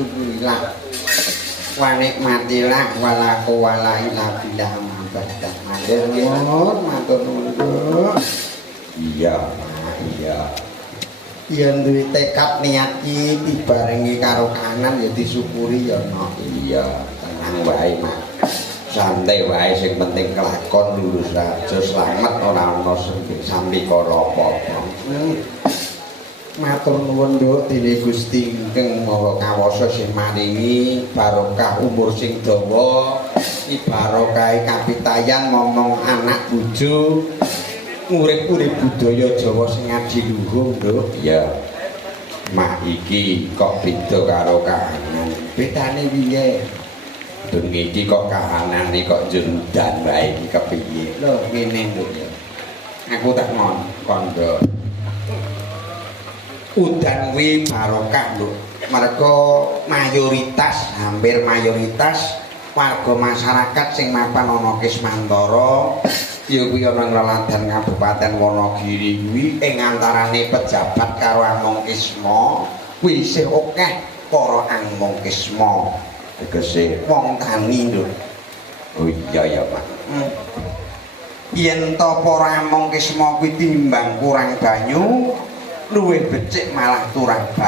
syukurilah wa nikmatilah wala quwala illa billah mabadah matur nuwun. Iya iya Yen duwe tekad niat iki dibarengi karo kanan ya disyukuri ya no. iya tenang wae Mak, santai wae sing penting kelakon lurus aja slamet ora ana sambikara apa-apa. Matur nuwun Nduk dene Gusti ingkang Maha Kawasa sing maringi barokah umur sing dawa, barokah kapitayan momong anak bojo, urip-urip budaya Jawa sing adiluhung Nduk. Iya Mak iki kok beda karo kahanan. Bedane piye? Bengi iki kok kahanane kok jendan wae iki kepiye? Lho ngene Nduk ya. Aku tak ngon kondo. Udan kuwi barokah Nduk. Merga mayoritas, hampir mayoritas warga masyarakat sing mapan ana Kismantara ya kuwi ana leladan Kabupaten Wonogiri kuwi ing antarane pejabat karo Among Kisma kuwi isih akeh para Among Kisma. Tegese Wong tani Nduk. oh iya ya Pak. Yen to para Among Kisma kuwi timbang kurang banyu luwih becik malah turah